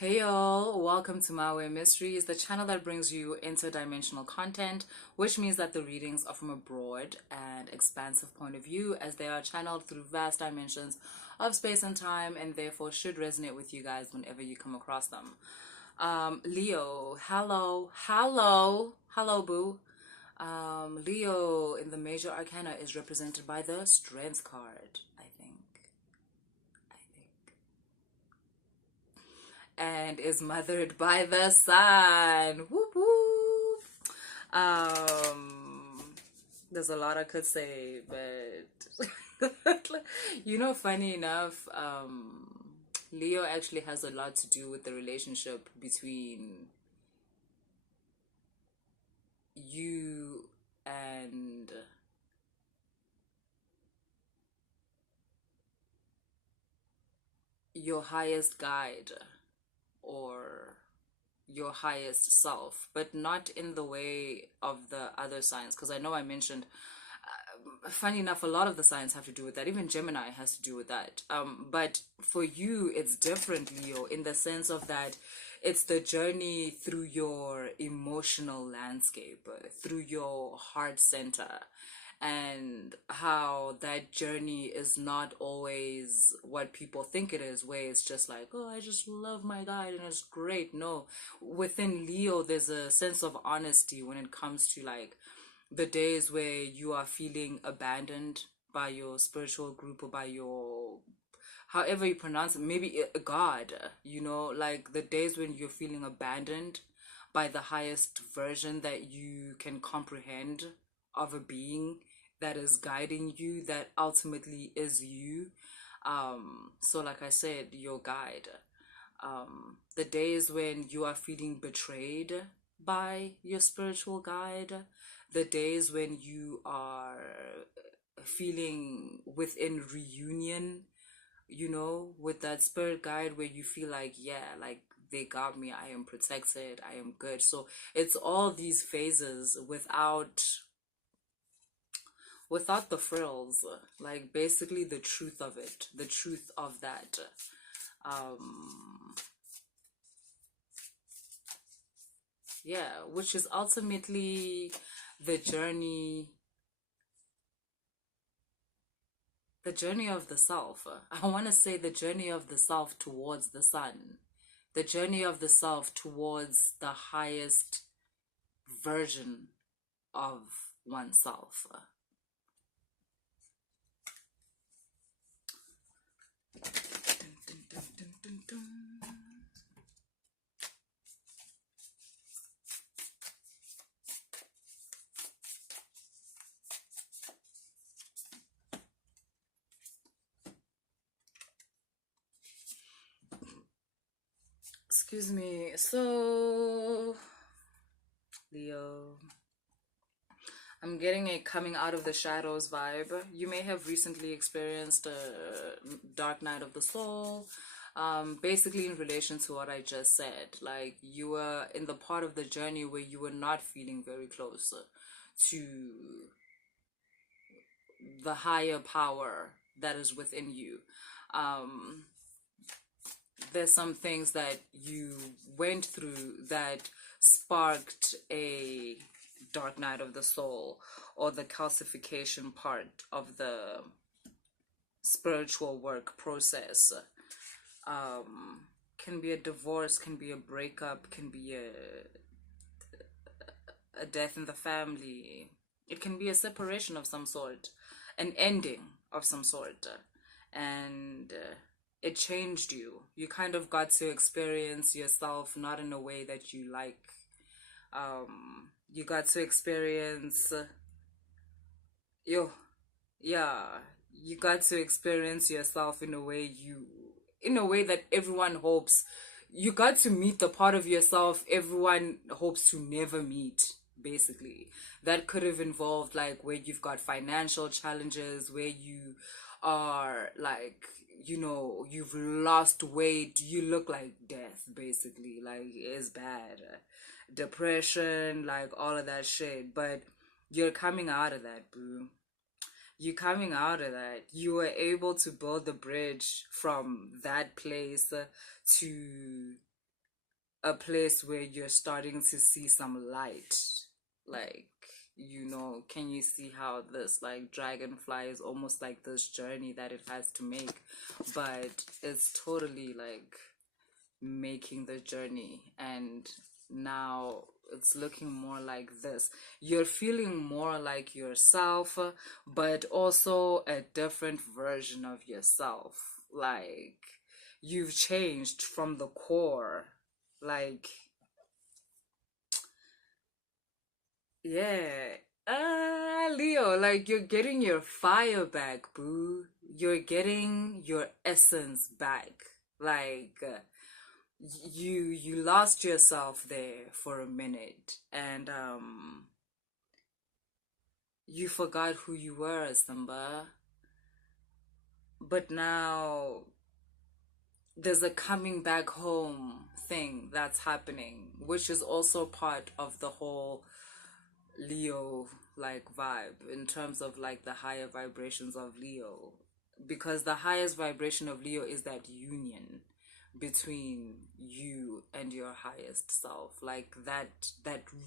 Hey y'all, welcome to My Way Mysteries, the channel that brings you interdimensional content, which means that the readings are from a broad and expansive point of view as they are channeled through vast dimensions of space and time and therefore should resonate with you guys whenever you come across them. Leo, hello, boo. Leo in the major arcana is represented by the Strength card, I think. And is mothered by the sun. Whoop whoop. Um, there's a lot I could say, but funny enough, Leo actually has a lot to do with the relationship between you and your highest guide or your highest self, but not in the way of the other signs. Because I know I mentioned, funny enough, a lot of the signs have to do with that. Even Gemini has to do with that. But for you, it's different, Leo, in the sense of that it's the journey through your emotional landscape, through your heart center, and how that journey is not always what people think it is, where it's just like, oh, I just love my guide and it's great. No, within Leo, there's a sense of honesty when it comes to like the days where you are feeling abandoned by your spiritual group or by your however you pronounce it, maybe a god, like the days when you're feeling abandoned by the highest version that you can comprehend of a being that is guiding you, that ultimately is you. So like I said, your guide. The days when you are feeling betrayed by your spiritual guide, the days when you are feeling within reunion, with that spirit guide, where you feel like, yeah, like they got me, I am protected, I am good. So it's all these phases without the frills, like basically the truth of it, the truth of that. Um, yeah, which is ultimately the journey, the journey of the self. I want to say the journey of the self towards the sun, the journey of the self towards the highest version of oneself. Excuse me. So, Leo, I'm getting a coming out of the shadows vibe. You may have recently experienced a dark night of the soul. Basically, in relation to what I just said, like you were in the part of the journey where you were not feeling very close to the higher power that is within you. Um, there's some things that you went through that sparked a dark night of the soul, or the calcification part of the spiritual work process. Can be a divorce, can be a breakup, can be a death in the family. It can be a separation of some sort, an ending of some sort. And it changed you. You kind of got to experience yourself not in a way that you like. You got to experience, yo, yeah, you got to experience yourself in a way that everyone hopes. You got to meet the part of yourself everyone hopes to never meet, basically. That could have involved like where you've got financial challenges, where you are like, you've lost weight, you look like death, basically. Like, it's bad. Depression, like all of that shit. But you're coming out of that, boo. You coming out of that. You were able to build the bridge from that place to a place where you're starting to see some light. Like, can you see how this like dragonfly is almost like this journey that it has to make, but it's totally like making the journey, and now it's looking more like this. You're feeling more like yourself, but also a different version of yourself. Like, you've changed from the core. Like, yeah. Leo, like you're getting your fire back, boo. You're getting your essence back. Like, you lost yourself there for a minute, and you forgot who you were, Simba. But now there's a coming back home thing that's happening, which is also part of the whole Leo like vibe, in terms of like the higher vibrations of Leo, because the highest vibration of Leo is that union between you and your highest self, like that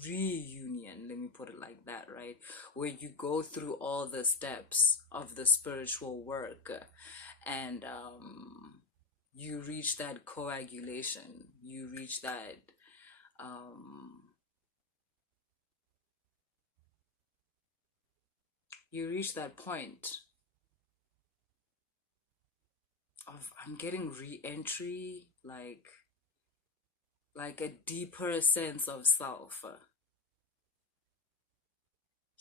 reunion, let me put it like that, right, where you go through all the steps of the spiritual work, and you reach that coagulation, um you reach that point of, I'm getting re-entry, like a deeper sense of self.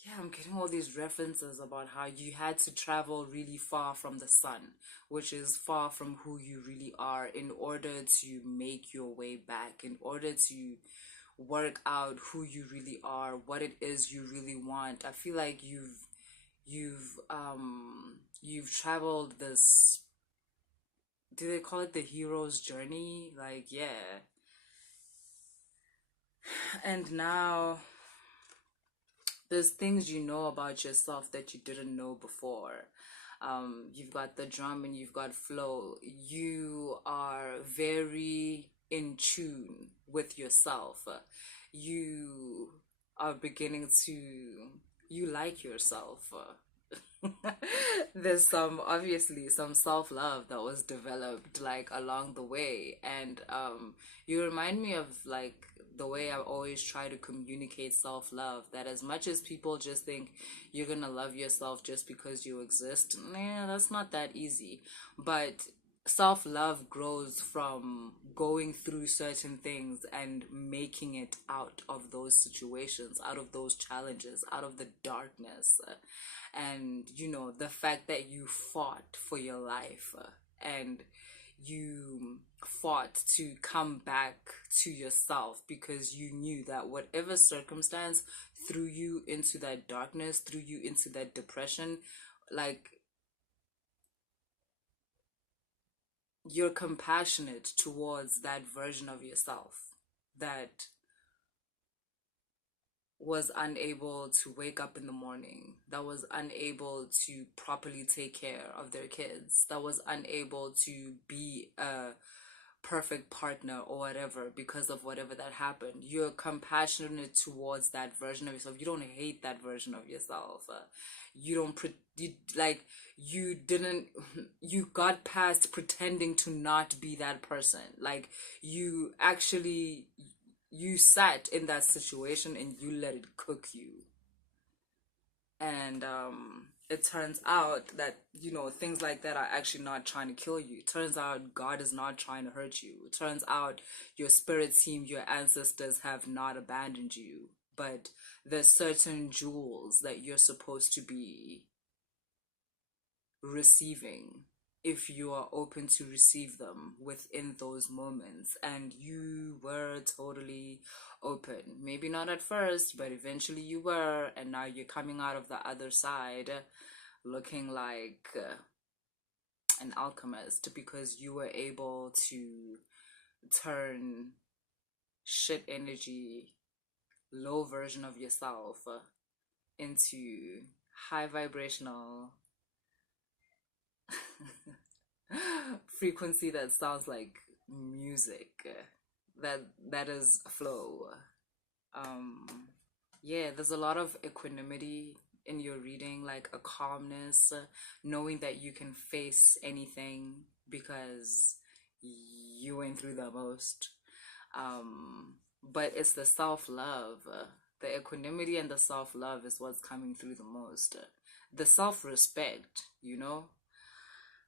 Yeah, I'm getting all these references about how you had to travel really far from the sun, which is far from who you really are, in order to make your way back, in order to work out who you really are, what it is you really want. I feel like you've traveled this, do they call it the hero's journey? Like, yeah. And now there's things you know about yourself that you didn't know before. You've got the drum and you've got flow. You are very in tune with yourself. You are beginning to, you like yourself. There's obviously some self-love that was developed like along the way, and you remind me of like the way I always try to communicate self-love, that as much as people just think you're gonna love yourself just because you exist, nah, that's not that easy. But self-love grows from going through certain things and making it out of those situations, out of those challenges, out of the darkness, and the fact that you fought for your life, and you fought to come back to yourself, because you knew that whatever circumstance threw you into that darkness, threw you into that depression, like, you're compassionate towards that version of yourself that was unable to wake up in the morning, that was unable to properly take care of their kids, that was unable to be a perfect partner or whatever because of whatever that happened. You're compassionate towards that version of yourself. You don't hate that version of yourself. You don't like, you didn't, you got past pretending to not be that person. Like, you actually, you sat in that situation and you let it cook you. And it turns out that things like that are actually not trying to kill you. It turns out God is not trying to hurt you. It turns out your spirit team, your ancestors have not abandoned you, but there's certain jewels that you're supposed to be receiving, if you are open to receive them within those moments. And you were totally open. Maybe not at first, but eventually you were, and now you're coming out of the other side looking like an alchemist, because you were able to turn shit energy, low version of yourself, into high vibrational frequency that sounds like music. that is flow. um yeah, there's a lot of equanimity in your reading, like a calmness, knowing that you can face anything because you went through the most. But it's the self-love, the equanimity and the self-love is what's coming through the most. The self-respect, you know.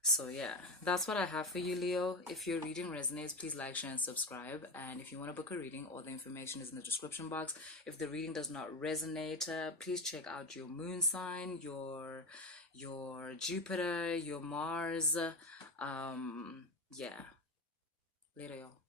So yeah, that's what I have for you, Leo. If your reading resonates, please like, share, and subscribe. And if you want to book a reading, all the information is in the description box. If the reading does not resonate, please check out your moon sign, your Jupiter, your Mars. Yeah. Later, y'all.